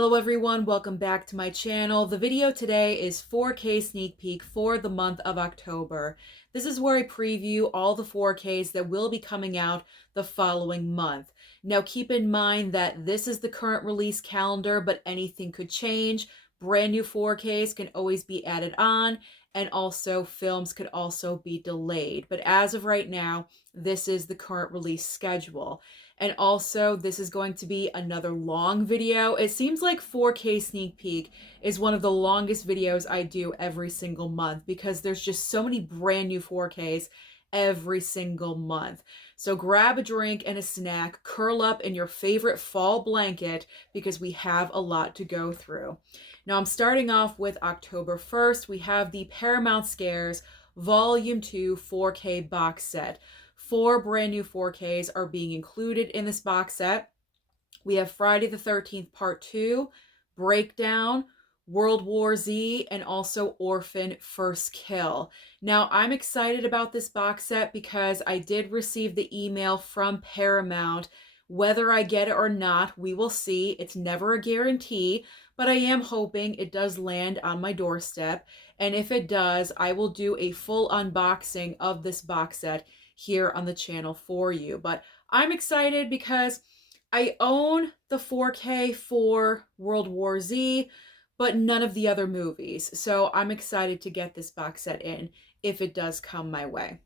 Hello everyone, welcome back to my channel. The video today is 4K sneak peek for the month of October. This is where I preview all the 4Ks that will be coming out the following month. Now keep in mind that this is the current release calendar, but anything could change. Brand new 4Ks can always be added on, and also films could also be delayed. But as of right now, this is the current release schedule. And also, this is going to be another long video. It seems like 4K sneak peek is one of the longest videos I do every single month because there's just so many brand new 4Ks every single month. So grab a drink and a snack, curl up in your favorite fall blanket because we have a lot to go through. Now I'm starting off with October 1st. We have the Paramount Scares Volume 2 4K box set. 4 brand new 4Ks are being included in this box set. We have Friday the 13th Part 2, Breakdown, World War Z, and also Orphan First Kill. Now, I'm excited about this box set because I did receive the email from Paramount. Whether I get it or not, we will see. It's never a guarantee, but I am hoping it does land on my doorstep. And if it does, I will do a full unboxing of this box set here on the channel for you. But I'm excited because I own the 4K for World War Z, but none of the other movies. So I'm excited to get this box set in if it does come my way.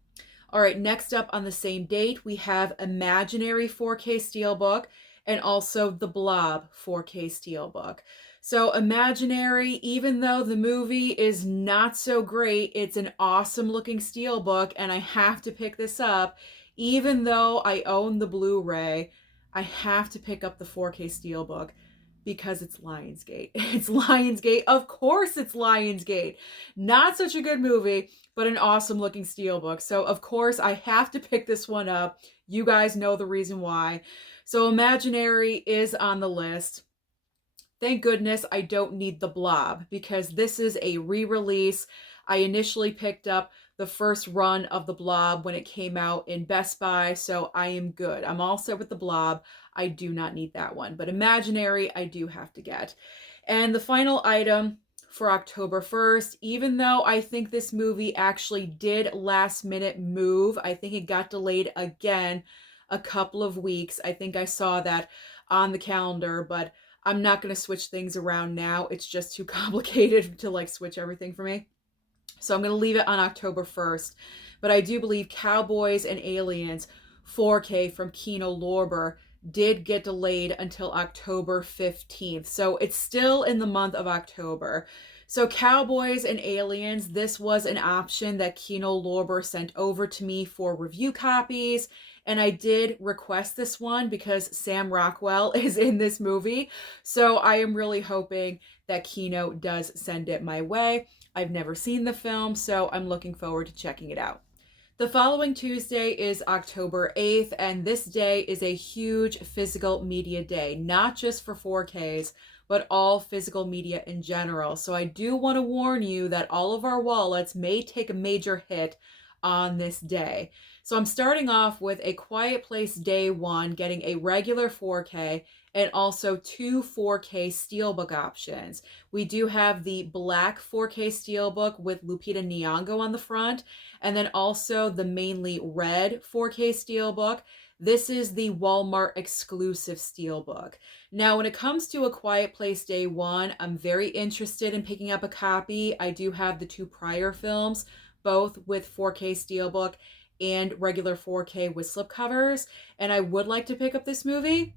All right, next up on the same date, we have Imaginary 4K Steelbook and also The Blob 4K Steelbook. So Imaginary, even though the movie is not so great, it's an awesome looking steelbook and I have to pick this up. Even though I own the Blu-ray, I have to pick up the 4K steelbook because it's Lionsgate. It's Lionsgate. Of course it's Lionsgate. Not such a good movie, but an awesome looking steelbook. So of course I have to pick this one up. You guys know the reason why. So Imaginary is on the list. Thank goodness I don't need The Blob because this is a re-release. I initially picked up the first run of The Blob when it came out in Best Buy, so I am good. I'm all set with The Blob. I do not need that one, but Imaginary I do have to get. And the final item for October 1st, even though I think this movie actually did last minute move, I think it got delayed again a couple of weeks. I think I saw that on the calendar, but I'm not going to switch things around now. It's just too complicated to like switch everything for me. So I'm going to leave it on October 1st. But I do believe Cowboys and Aliens 4K from Kino Lorber did get delayed until October 15th. So it's still in the month of October. So Cowboys and Aliens, this was an option that Kino Lorber sent over to me for review copies. And I did request this one because Sam Rockwell is in this movie. So I am really hoping that Kino does send it my way. I've never seen the film, so I'm looking forward to checking it out. The following Tuesday is October 8th, and this day is a huge physical media day, not just for 4Ks, but all physical media in general. So I do want to warn you that all of our wallets may take a major hit on this day. So I'm starting off with A Quiet Place Day 1, getting a regular 4K and also 2 4K Steelbook options. We do have the black 4K Steelbook with Lupita Nyong'o on the front, and then also the mainly red 4K Steelbook. This is the Walmart exclusive Steelbook. Now, when it comes to A Quiet Place Day 1, I'm very interested in picking up a copy. I do have the 2 prior films, both with 4K Steelbook and regular 4K with slipcovers, and I would like to pick up this movie,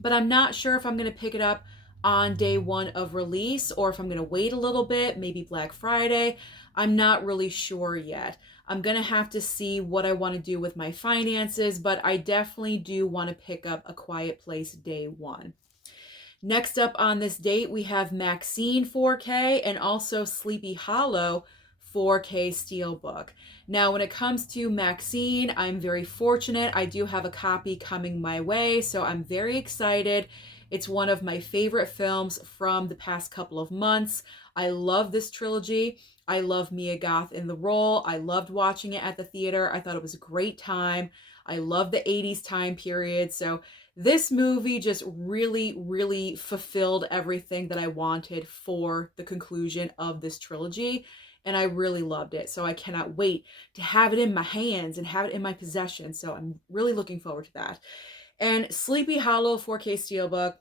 but I'm not sure if I'm going to pick it up on day 1 of release or if I'm going to wait a little bit, maybe Black Friday. I'm not really sure yet. I'm going to have to see what I want to do with my finances, but I definitely do want to pick up A Quiet Place Day 1. Next up on this date, we have Maxine 4K and also Sleepy Hollow 4K Steelbook. Now, when it comes to Maxine, I'm very fortunate. I do have a copy coming my way, so I'm very excited. It's one of my favorite films from the past couple of months. I love this trilogy. I love Mia Goth in the role. I loved watching it at the theater. I thought it was a great time. I love the 80s time period, so This movie just really, really fulfilled everything that I wanted for the conclusion of this trilogy. And I really loved it. So I cannot wait to have it in my hands and have it in my possession. So I'm really looking forward to that. And Sleepy Hollow 4K Steelbook,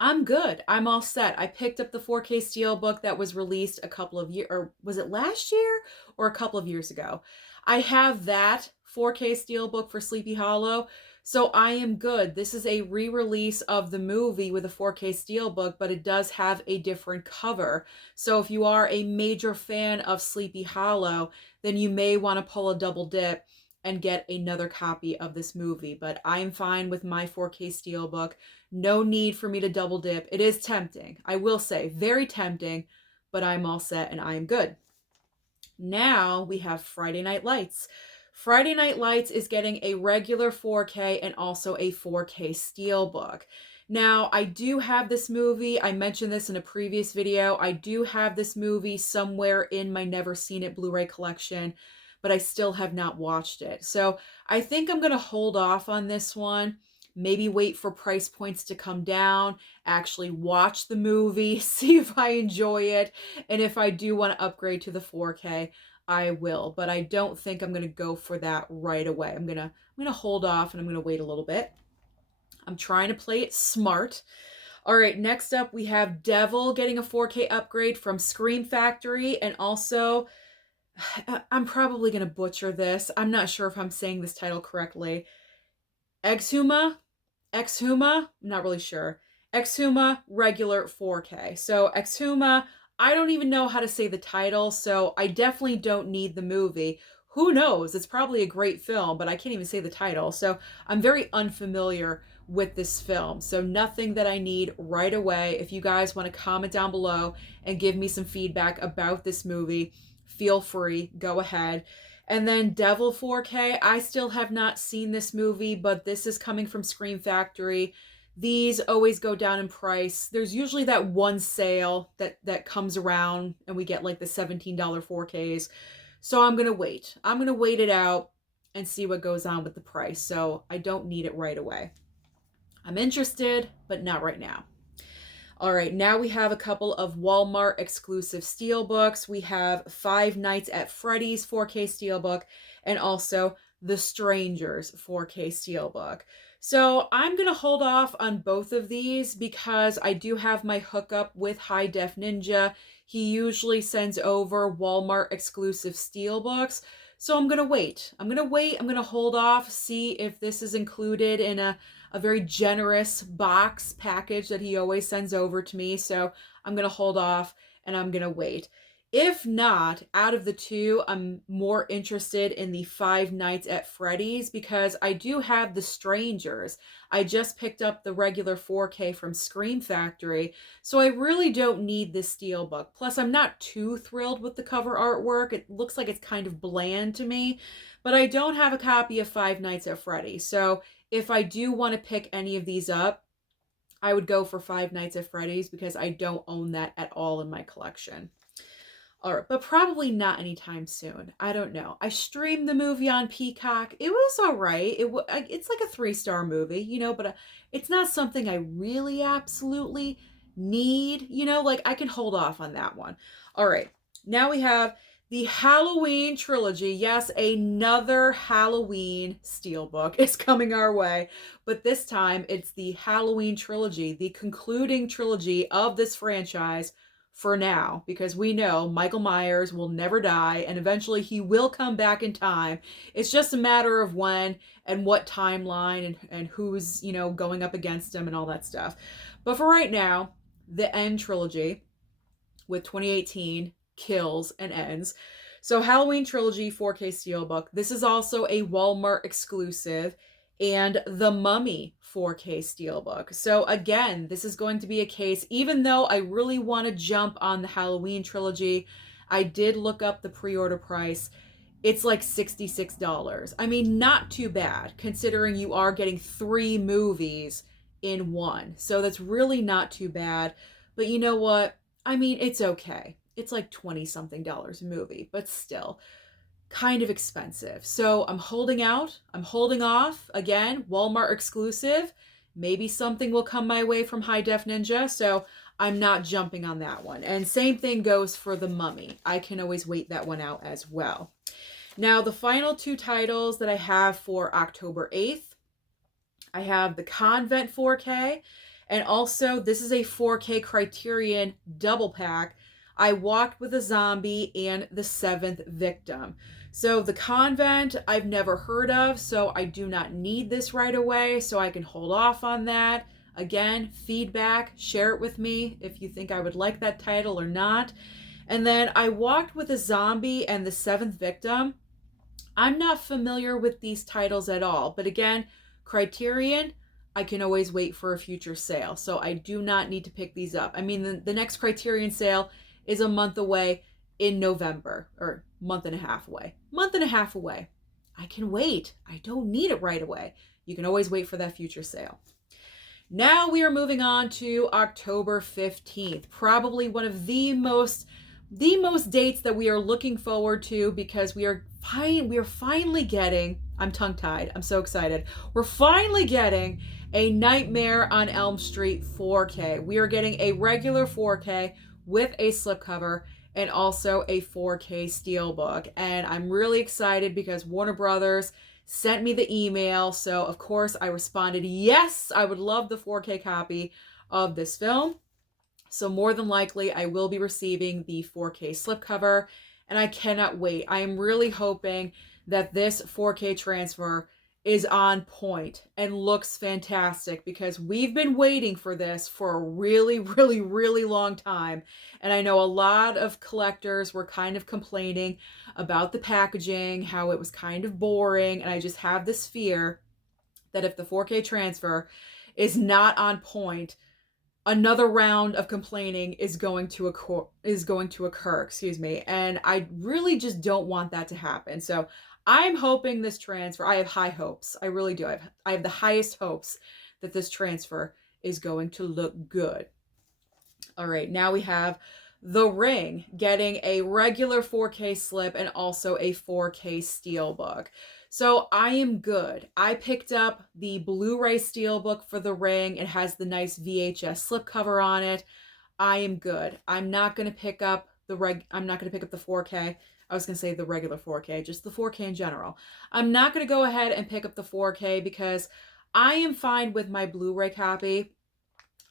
I'm good. I'm all set. I picked up the 4K Steelbook that was released a couple of years, or was it last year or a couple of years ago? I have that 4K Steelbook for Sleepy Hollow, so I am good. This is a re-release of the movie with a 4K Steelbook, but it does have a different cover. So if you are a major fan of Sleepy Hollow, then you may want to pull a double dip and get another copy of this movie. But I'm fine with my 4K Steelbook. No need for me to double dip. It is tempting. I will say, very tempting, but I'm all set and I am good. Now we have Friday Night Lights. Friday Night Lights is getting a regular 4K and also a 4K Steelbook. Now, I do have this movie. I mentioned this in a previous video. I do have this movie somewhere in my Never Seen It Blu-ray collection, but I still have not watched it. So I think I'm going to hold off on this one. Maybe wait for price points to come down, actually watch the movie, see if I enjoy it, and if I do want to upgrade to the 4K, I will. But I don't think I'm going to go for that right away. I'm going to hold off and I'm going to wait a little bit. I'm trying to play it smart. All right, next up we have Devil getting a 4K upgrade from Scream Factory, and also I'm probably going to butcher this. I'm not sure if I'm saying this title correctly. Exhuma, I'm not really sure. Exhuma regular 4K. So Exhuma, I don't even know how to say the title, so I definitely don't need the movie. Who knows? It's probably a great film, but I can't even say the title. So I'm very unfamiliar with this film. So nothing that I need right away. If you guys want to comment down below and give me some feedback about this movie, feel free, go ahead. And then Devil 4K, I still have not seen this movie, but this is coming from Scream Factory. These always go down in price. There's usually that one sale that comes around and we get like the $17 4Ks. So I'm going to wait. I'm going to wait it out and see what goes on with the price. So I don't need it right away. I'm interested, but not right now. All right, now we have a couple of Walmart exclusive Steelbooks. We have Five Nights at Freddy's 4K Steelbook and also The Strangers 4K Steelbook. So I'm going to hold off on both of these because I do have my hookup with High Def Ninja. He usually sends over Walmart exclusive Steelbooks. So I'm going to wait. I'm going to hold off, see if this is included in a very generous box package that he always sends over to me. So I'm going to hold off and I'm going to wait. If not, out of the two, I'm more interested in the Five Nights at Freddy's because I do have The Strangers. I just picked up the regular 4K from Scream Factory, so I really don't need this Steelbook. Plus, I'm not too thrilled with the cover artwork. It looks like it's kind of bland to me, but I don't have a copy of Five Nights at Freddy's. So if I do want to pick any of these up, I would go for Five Nights at Freddy's because I don't own that at all in my collection. All right, but probably not anytime soon. I don't know. I streamed the movie on Peacock. It was all right. It's like a 3-star movie, you know, but it's not something I really absolutely need, you know, like I can hold off on that one. All right, now we have the Halloween Trilogy. Yes, another Halloween Steelbook is coming our way, but this time it's the Halloween Trilogy, the concluding trilogy of this franchise for now, because we know Michael Myers will never die and eventually he will come back in time. It's just a matter of when and what timeline and who's, you know, going up against him and all that stuff. But for right now, the End Trilogy with 2018 kills and ends. So Halloween Trilogy 4K Steelbook. This is also a Walmart exclusive, and The Mummy 4K Steelbook. So again, this is going to be a case, even though I really want to jump on the Halloween Trilogy, I did look up the pre-order price. It's like $66. I mean, not too bad, considering you are getting 3 movies in one. So that's really not too bad. But you know what? I mean, it's okay. It's like $20-something a movie, but still kind of expensive. So I'm holding out. I'm holding off. Again, Walmart exclusive. Maybe something will come my way from High Def Ninja, so I'm not jumping on that one. And same thing goes for The Mummy. I can always wait that one out as well. Now, the final two titles that I have for October 8th, I have The Convent 4K, and also this is a 4K Criterion double pack. I Walked with a Zombie and The Seventh Victim. So The Convent, I've never heard of, so I do not need this right away, so I can hold off on that. Again, feedback, share it with me if you think I would like that title or not. And then I Walked with a Zombie and The Seventh Victim. I'm not familiar with these titles at all, but again, Criterion, I can always wait for a future sale, so I do not need to pick these up. I mean, the next Criterion sale is a month away in November, or month and a half away. Month and a half away. I can wait. I don't need it right away. You can always wait for that future sale. Now we are moving on to October 15th, probably one of the most dates that we are looking forward to, because we are finally getting, I'm tongue-tied, I'm so excited. We're finally getting a Nightmare on Elm Street 4K. We are getting a regular 4K with a slipcover and also a 4K steelbook. And I'm really excited because Warner Brothers sent me the email. So of course I responded, yes, I would love the 4K copy of this film. So more than likely I will be receiving the 4K slipcover, and I cannot wait. I am really hoping that this 4K transfer is on point and looks fantastic, because we've been waiting for this for a really, really, really long time. And I know a lot of collectors were kind of complaining about the packaging, how it was kind of boring. And I just have this fear that if the 4K transfer is not on point, another round of complaining is going to occur, and I really just don't want that to happen. So I'm hoping this transfer, I have high hopes. I really do. I have the highest hopes that this transfer is going to look good. All right, now we have The Ring getting a regular 4K slip and also a 4K steelbook. So I am good. I picked up the Blu-ray steelbook for The Ring. It has the nice VHS slipcover on it. I am good. I'm not going to pick up the 4K. I was going to say the regular 4K, just the 4K in general. I'm not going to go ahead and pick up the 4K because I am fine with my Blu-ray copy.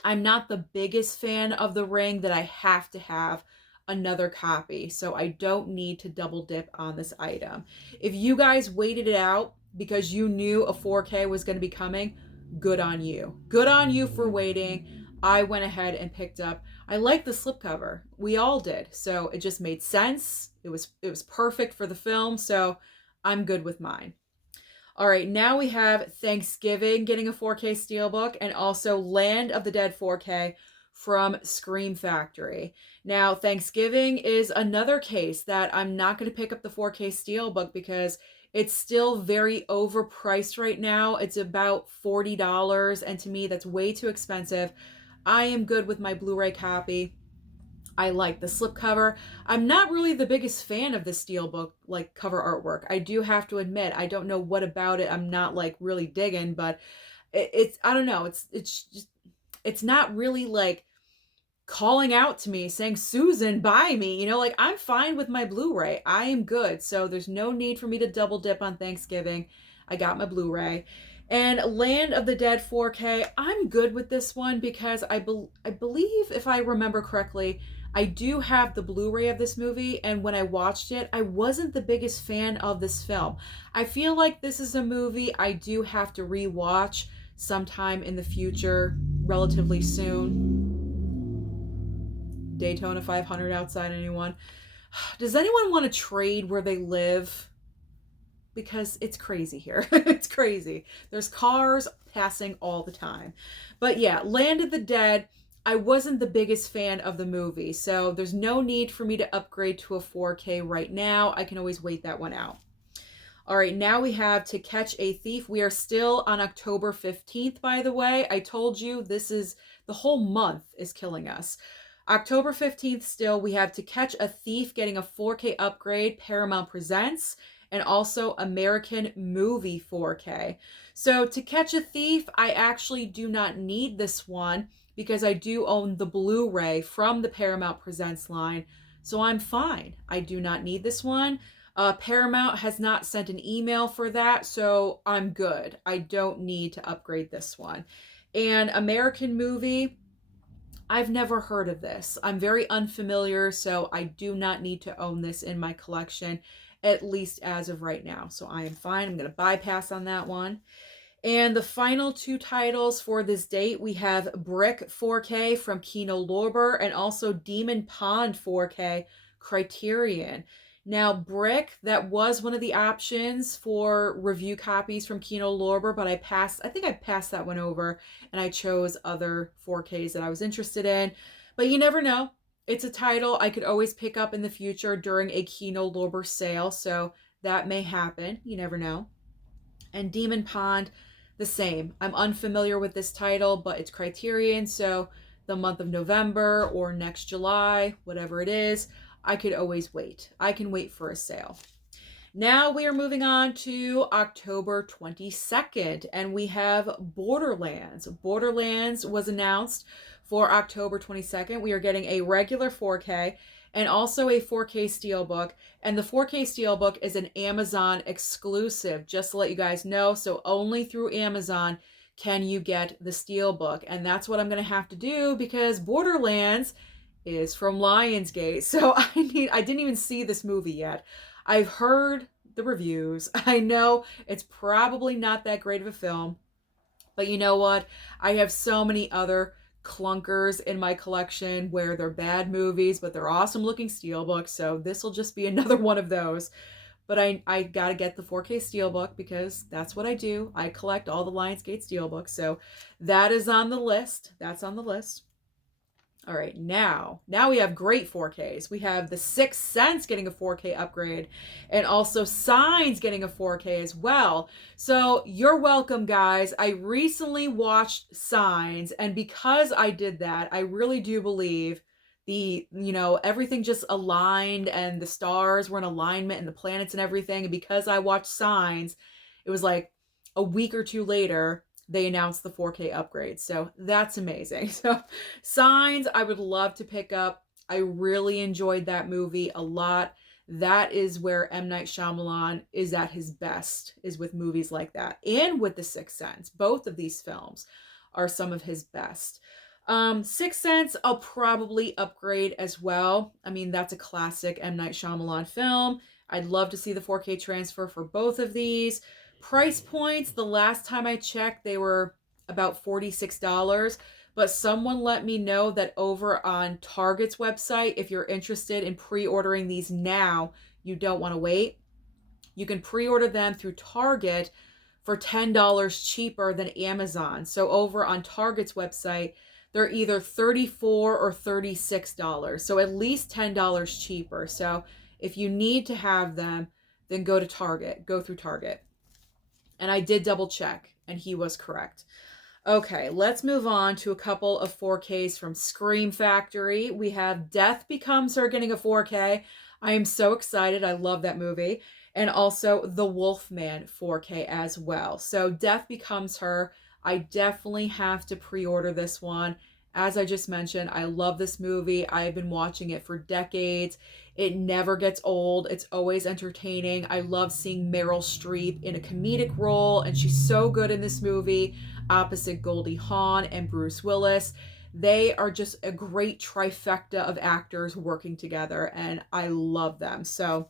I'm not the biggest fan of The Ring that I have to have another copy, so I don't need to double dip on this item. If you guys waited it out because you knew a 4K was going to be coming, good on you. Good on you for waiting. I went ahead and picked up. I like the slipcover. We all did. So it just made sense. It was perfect for the film, so I'm good with mine. All right, now we have Thanksgiving getting a 4K steelbook, and also Land of the Dead 4K from Scream Factory. Now, Thanksgiving is another case that I'm not going to pick up the 4K steelbook because it's still very overpriced right now. It's about $40, and to me, that's way too expensive. I am good with my Blu-ray copy. I like the slipcover. I'm not really the biggest fan of the steelbook, like, cover artwork. I do have to admit, I don't know what about it I'm not, like, really digging, but it's I don't know. It's not really, like, calling out to me saying, Susan, buy me. Like, I'm fine with my Blu-ray. I am good. So there's no need for me to double dip on Thanksgiving. I got my Blu-ray. And Land of the Dead 4K, I'm good with this one because I believe, if I remember correctly, I do have the Blu-ray of this movie, and when I watched it, I wasn't the biggest fan of this film. I feel like this is a movie I do have to rewatch sometime in the future, relatively soon. Daytona 500 outside, anyone? Does anyone want to trade where they live? Because it's crazy here. It's crazy. There's cars passing all the time. But yeah, Land of the Dead, I wasn't the biggest fan of the movie, so there's no need for me to upgrade to a 4K right now. I can always wait that one out. All right, now we have To Catch a Thief. We are still on October 15th, by the way. I told you the whole month is killing us. October 15th still, we have To Catch a Thief getting a 4K upgrade, Paramount Presents. and also American Movie 4K. So To Catch a Thief, I actually do not need this one because I do own the Blu-ray from the Paramount Presents line, so I'm fine. I do not need this one. Paramount has not sent an email for that, so I'm good. I don't need to upgrade this one. And American Movie, I've never heard of this. I'm very unfamiliar, so I do not need to own this in my collection, at least as of right now. So I am fine. I'm going to bypass on that one. And the final two titles for this date, we have Brick 4K from Kino Lorber and also Demon Pond 4K Criterion. Now, Brick, that was one of the options for review copies from Kino Lorber, but I think I passed that one over and I chose other 4Ks that I was interested in. But you never know. It's a title I could always pick up in the future during a Kino Lorber sale, so that may happen. You never know. And Demon Pond, the same. I'm unfamiliar with this title, but it's Criterion, so the month of November or next July, whatever it is, I could always wait. I can wait for a sale. Now we are moving on to October 22nd, and we have Borderlands. Borderlands was announced for October 22nd. We are getting a regular 4K and also a 4K Steelbook. And the 4K Steelbook is an Amazon exclusive, just to let you guys know. So only through Amazon can you get the Steelbook. And that's what I'm going to have to do because Borderlands is from Lionsgate. So I didn't even see this movie yet. I've heard the reviews. I know it's probably not that great of a film. But you know what? I have so many other clunkers in my collection where they're bad movies, but they're awesome looking steelbooks. So this will just be another one of those. But I gotta get the 4K steelbook because that's what I do. I collect all the Lionsgate steelbooks. So that is on the list. That's on the list. All right, now we have great 4Ks. We have The Sixth Sense getting a 4K upgrade and also Signs getting a 4K as well. So you're welcome, guys. I recently watched Signs, and because I did that, I really do believe everything just aligned and the stars were in alignment and the planets and everything. And because I watched Signs, it was like a week or two later, they announced the 4K upgrade. So that's amazing. So Signs, I would love to pick up. I really enjoyed that movie a lot. That is where M. Night Shyamalan is at his best, is with movies like that. And with The Sixth Sense. Both of these films are some of his best. Sixth Sense, I'll probably upgrade as well. I mean, that's a classic M. Night Shyamalan film. I'd love to see the 4K transfer for both of these. Price points, the last time I checked, they were about $46, but someone let me know that over on Target's website, if you're interested in pre-ordering these now, you don't want to wait, you can pre-order them through Target for $10 cheaper than Amazon. So over on Target's website, they're either $34 or $36, so at least $10 cheaper. So if you need to have them, then go to Target, go through Target. And I did double check, and he was correct. Okay, let's move on to a couple of 4Ks from Scream Factory. We have Death Becomes Her getting a 4K. I am so excited. I love that movie. And also The Wolfman 4K as well. So Death Becomes Her, I definitely have to pre-order this one. As I just mentioned, I love this movie. I've been watching it for decades. It never gets old. It's always entertaining. I love seeing Meryl Streep in a comedic role, and she's so good in this movie, opposite Goldie Hawn and Bruce Willis. They are just a great trifecta of actors working together, and I love them. So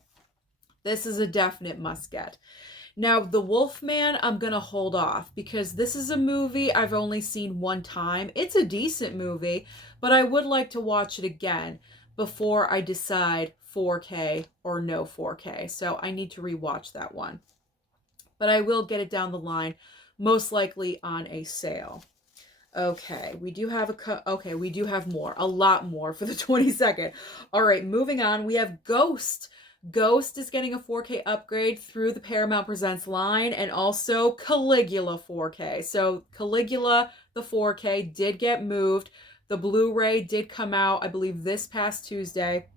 this is a definite must-get. Now, The Wolfman, I'm going to hold off because this is a movie I've only seen one time. It's a decent movie, but I would like to watch it again before I decide 4K or no 4K. So I need to rewatch that one. But I will get it down the line, most likely on a sale. Okay, we do have we do have more, a lot more for the 22nd. All right, moving on, we have Ghost. Ghost is getting a 4K upgrade through the Paramount Presents line, and also Caligula 4K. So Caligula, the 4K, did get moved. The Blu-ray did come out, I believe, this past Tuesday,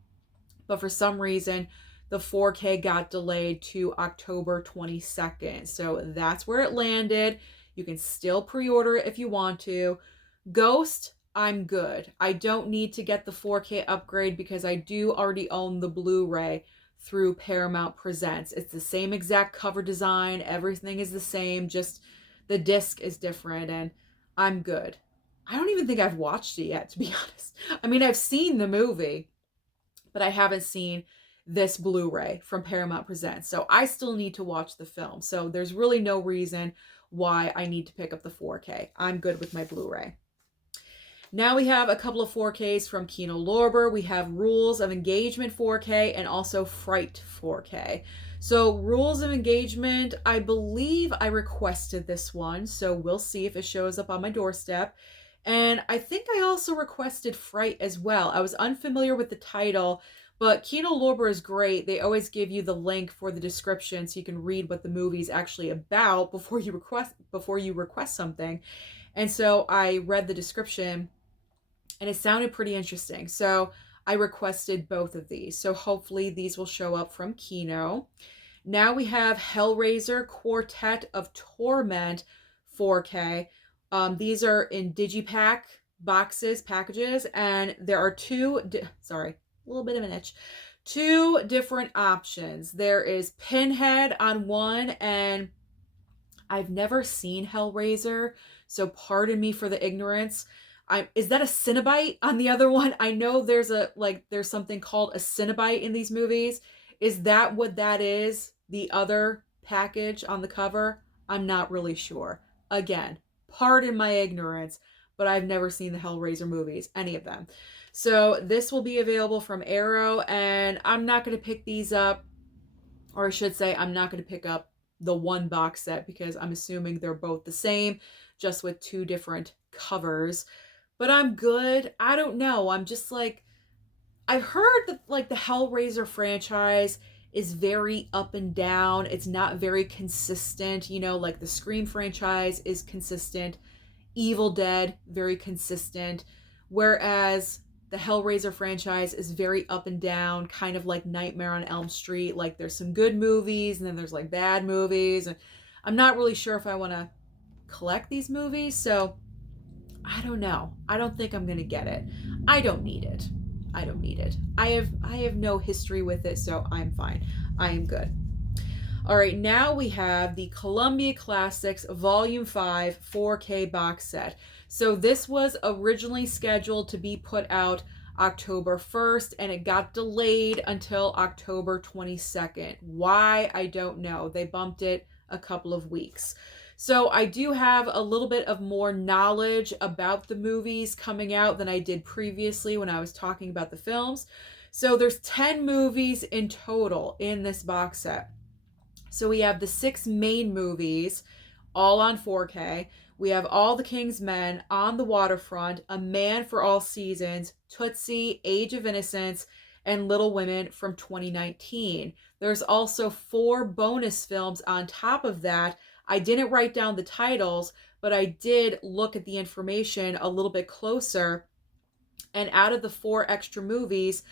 but for some reason, the 4K got delayed to October 22nd. So that's where it landed. You can still pre-order it if you want to. Ghost, I'm good. I don't need to get the 4K upgrade because I do already own the Blu-ray through Paramount Presents. It's the same exact cover design. Everything is the same. Just the disc is different, and I'm good. I don't even think I've watched it yet, to be honest. I mean, I've seen the movie, but I haven't seen this Blu-ray from Paramount Presents. So I still need to watch the film. So there's really no reason why I need to pick up the 4K. I'm good with my Blu-ray. Now we have a couple of 4Ks from Kino Lorber. We have Rules of Engagement 4K and also Fright 4K. So Rules of Engagement, I believe I requested this one. So we'll see if it shows up on my doorstep. And I think I also requested Fright as well. I was unfamiliar with the title, but Kino Lorber is great. They always give you the link for the description so you can read what the movie's actually about before you request something. And so I read the description and it sounded pretty interesting. So I requested both of these. So hopefully these will show up from Kino. Now we have Hellraiser Quartet of Torment 4K. These are in digipack packages, and there are two different options. There is Pinhead on one, and I've never seen Hellraiser, so pardon me for the ignorance. Is that a Cenobite on the other one? I know there's something called a Cenobite in these movies. Is that what that is? The other package on the cover? I'm not really sure. Again, pardon my ignorance, but I've never seen the Hellraiser movies, any of them. So this will be available from Arrow, and I'm not going to pick these up, or I should say I'm not going to pick up the one box set because I'm assuming they're both the same, just with two different covers. But I'm good. I don't know. I'm just like, I've heard that like the Hellraiser franchise is very up and down. It's not very consistent. You know, like the Scream franchise is consistent. Evil Dead, very consistent. Whereas the Hellraiser franchise is very up and down, kind of like Nightmare on Elm Street. Like there's some good movies and then there's like bad movies. And I'm not really sure if I want to collect these movies. So I don't know. I don't think I'm going to get it. I don't need it. I have no history with it, so I'm fine. I am good. All right, now we have the Columbia Classics Volume 5 4K box set. So this was originally scheduled to be put out October 1st, and it got delayed until October 22nd. Why? I don't know. They bumped it a couple of weeks. So I do have a little bit of more knowledge about the movies coming out than I did previously when I was talking about the films. So there's 10 movies in total in this box set. So we have the 6 main movies, all on 4K. We have All the King's Men, On the Waterfront, A Man for All Seasons, Tootsie, Age of Innocence, and Little Women from 2019. There's also 4 bonus films on top of that. I didn't write down the titles, but I did look at the information a little bit closer. And out of the 4 extra movies,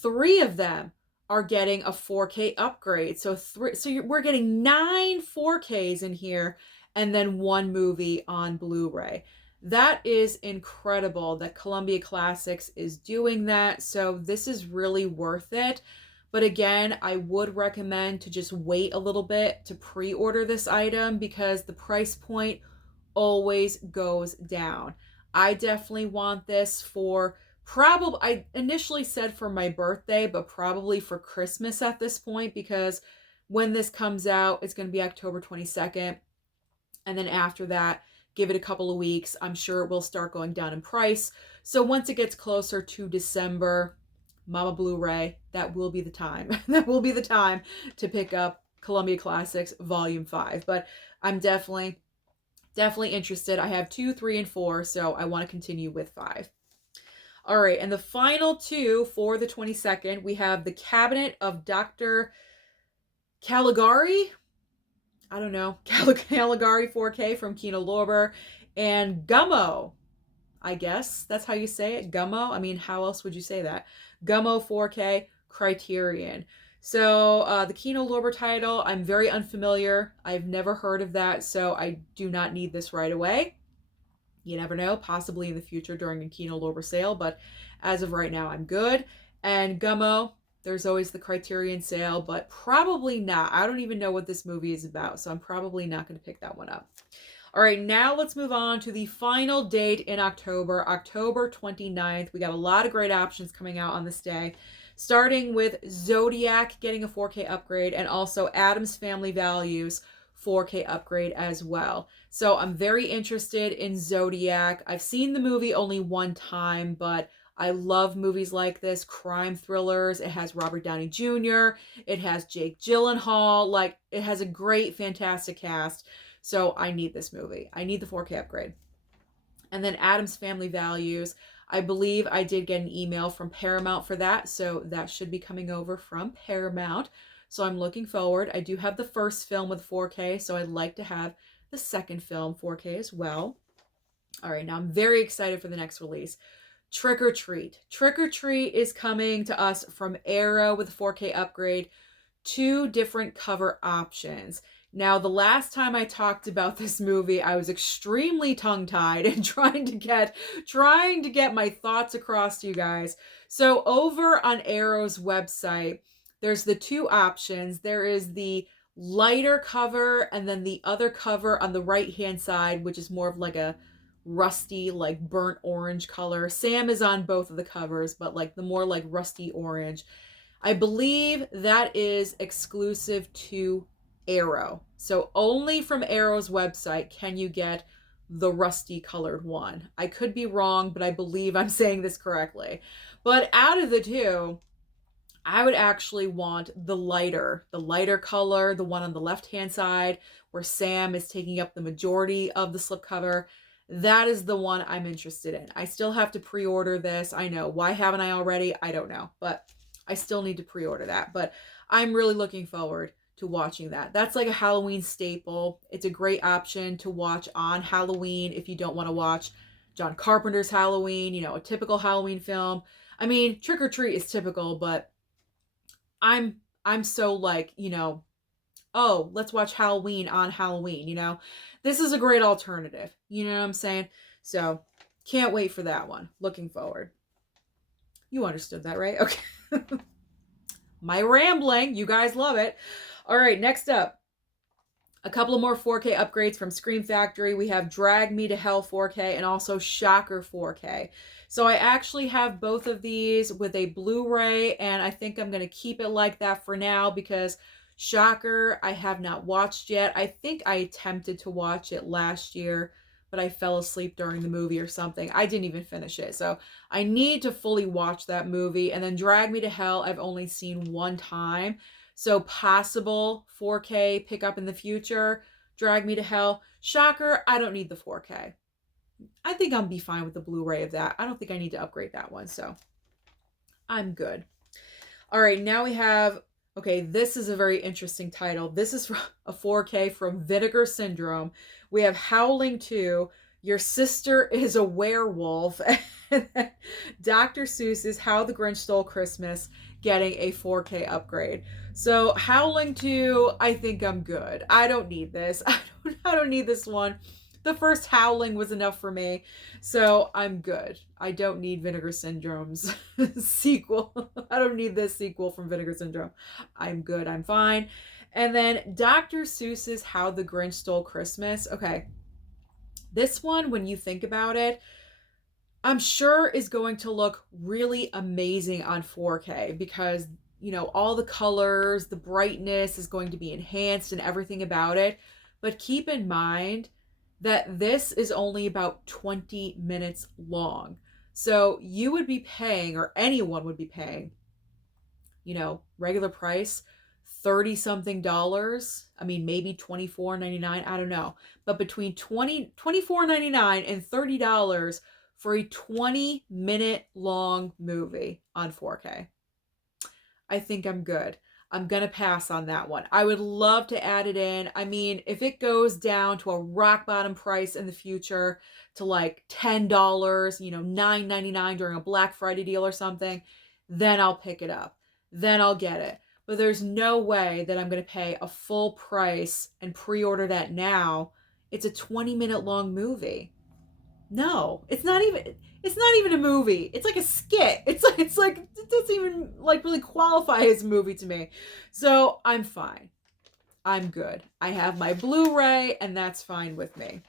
3 of them are getting a 4K upgrade. So we're getting 9 4Ks in here and then 1 movie on Blu-ray. That is incredible that Columbia Classics is doing that. So this is really worth it. But again, I would recommend to just wait a little bit to pre-order this item because the price point always goes down. I definitely want this for I initially said for my birthday, but probably for Christmas at this point, because when this comes out, it's going to be October 22nd. And then after that, give it a couple of weeks. I'm sure it will start going down in price. So once it gets closer to December, Mama Blu-ray, that will be the time. That will be the time to pick up Columbia Classics Volume 5. But I'm definitely interested. I have 2, 3, and 4, so I want to continue with 5. All right, and the final 2 for the 22nd, we have the Cabinet of Dr. Caligari. I don't know. Caligari 4K from Kino Lorber. And Gummo. I guess that's how you say it. Gummo. I mean, how else would you say that? Gummo 4K Criterion. So the Kino Lorber title, I'm very unfamiliar. I've never heard of that, so I do not need this right away. You never know, possibly in the future during a Kino Lorber sale, but as of right now, I'm good. And Gummo, there's always the Criterion sale, but probably not. I don't even know what this movie is about, so I'm probably not going to pick that one up. All right, now let's move on to the final date in October, October 29th. We got a lot of great options coming out on this day, starting with Zodiac getting a 4K upgrade, and also Addams Family Values 4K upgrade as well. So I'm very interested in Zodiac. I've seen the movie only one time, but I love movies like this, crime thrillers. It has Robert Downey Jr., it has Jake Gyllenhaal. Like, it has a great, fantastic cast. So I need this movie. I need the 4K upgrade. And then Addams Family Values. I believe I did get an email from Paramount for that, so that should be coming over from Paramount. So I'm looking forward. I do have the first film with 4K, so I'd like to have the second film 4K as well. All right, now I'm very excited for the next release. Trick or Treat. Trick or Treat is coming to us from Arrow with a 4K upgrade. 2 different cover options. Now, the last time I talked about this movie, I was extremely tongue-tied and trying to get my thoughts across to you guys. So over on Arrow's website, there's the 2 options. There is the lighter cover and then the other cover on the right-hand side, which is more of like a rusty, like burnt orange color. Sam is on both of the covers, but like the more like rusty orange. I believe that is exclusive to Arrow. So only from Arrow's website can you get the rusty colored one. I could be wrong, but I believe I'm saying this correctly. But out of the 2, I would actually want the lighter color, the one on the left-hand side where Sam is taking up the majority of the slipcover. That is the one I'm interested in. I still have to pre-order this. I know. Why haven't I already? I don't know. But I still need to pre-order that. But I'm really looking forward to watching that. That's like a Halloween staple. It's a great option to watch on Halloween if you don't want to watch John Carpenter's Halloween, you know, a typical Halloween film. I mean, Trick or Treat is typical, but I'm so like, you know, oh, let's watch Halloween on Halloween, you know. This is a great alternative. You know what I'm saying? So, can't wait for that one. Looking forward. You understood that, right? Okay. My rambling. You guys love it. All right, next up. A couple of more 4K upgrades from Scream Factory. We have Drag Me to Hell 4K and also Shocker 4K. So I actually have both of these with a Blu-ray, and I think I'm going to keep it like that for now because Shocker I have not watched yet. I think I attempted to watch it last year, but I fell asleep during the movie or something. I didn't even finish it. So I need to fully watch that movie. And then Drag Me to Hell I've only seen one time. So possible 4K pickup in the future. Drag Me to Hell. Shocker, I don't need the 4K. I think I'll be fine with the Blu-ray of that. I don't think I need to upgrade that one. So I'm good. All right, now we have, okay, this is a very interesting title. This is a 4K from Vinegar Syndrome. We have Howling 2, Your Sister is a Werewolf, and Dr. Seuss's How the Grinch Stole Christmas getting a 4K upgrade. So Howling 2, I think I'm good. I don't need this. I don't need this one. The first Howling was enough for me, so I'm good. I don't need Vinegar Syndrome's sequel. I don't need this sequel from Vinegar Syndrome. I'm good. I'm fine. And then Dr. Seuss's How the Grinch Stole Christmas. Okay, this one, when you think about it, I'm sure is going to look really amazing on 4K because, you know, all the colors, the brightness is going to be enhanced and everything about it. But keep in mind that this is only about 20 minutes long. So you would be paying, or anyone would be paying, you know, regular price, $30-something. I mean, maybe $24.99. I don't know. But between $24.99 and $30 for a 20-minute long movie on 4K. I think I'm good. I'm going to pass on that one. I would love to add it in. I mean, if it goes down to a rock bottom price in the future to like $10, you know, $9.99 during a Black Friday deal or something, then I'll pick it up. Then I'll get it. but there's no way that I'm going to pay a full price and pre-order that now. It's a 20-minute long movie. No, it's not even a movie. It's like a skit. It's like it doesn't even like really qualify as a movie to me. So I'm fine. I'm good. I have my Blu-ray and that's fine with me.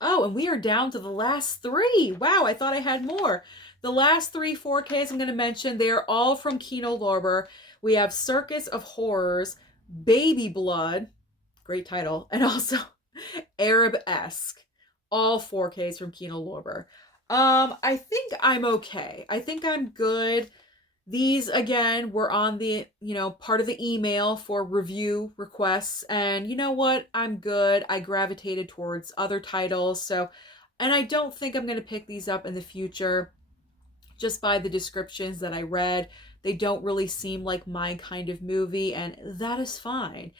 Oh, and we are down to the last three. Wow, I thought I had more. The last three 4Ks I'm going to mention, they are all from Kino Lorber. We have Circus of Horrors, Baby Blood, great title, and also Arab-esque. All 4Ks from Kino Lorber. I think I'm okay. I think I'm good. These, again, were on the, part of the email for review requests. And you know what? I'm good. I gravitated towards other titles. So, and I don't think I'm going to pick these up in the future. Just by the descriptions that I read, they don't really seem like my kind of movie. And that is fine.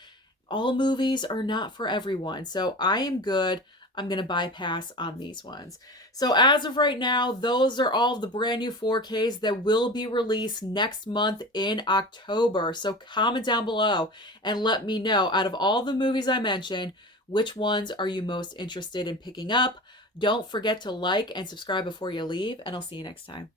All movies are not for everyone. So I am good. I'm going to bypass on these ones. So as of right now, those are all the brand new 4Ks that will be released next month in October. So comment down below and let me know, out of all the movies I mentioned, which ones are you most interested in picking up? Don't forget to like and subscribe before you leave, and I'll see you next time.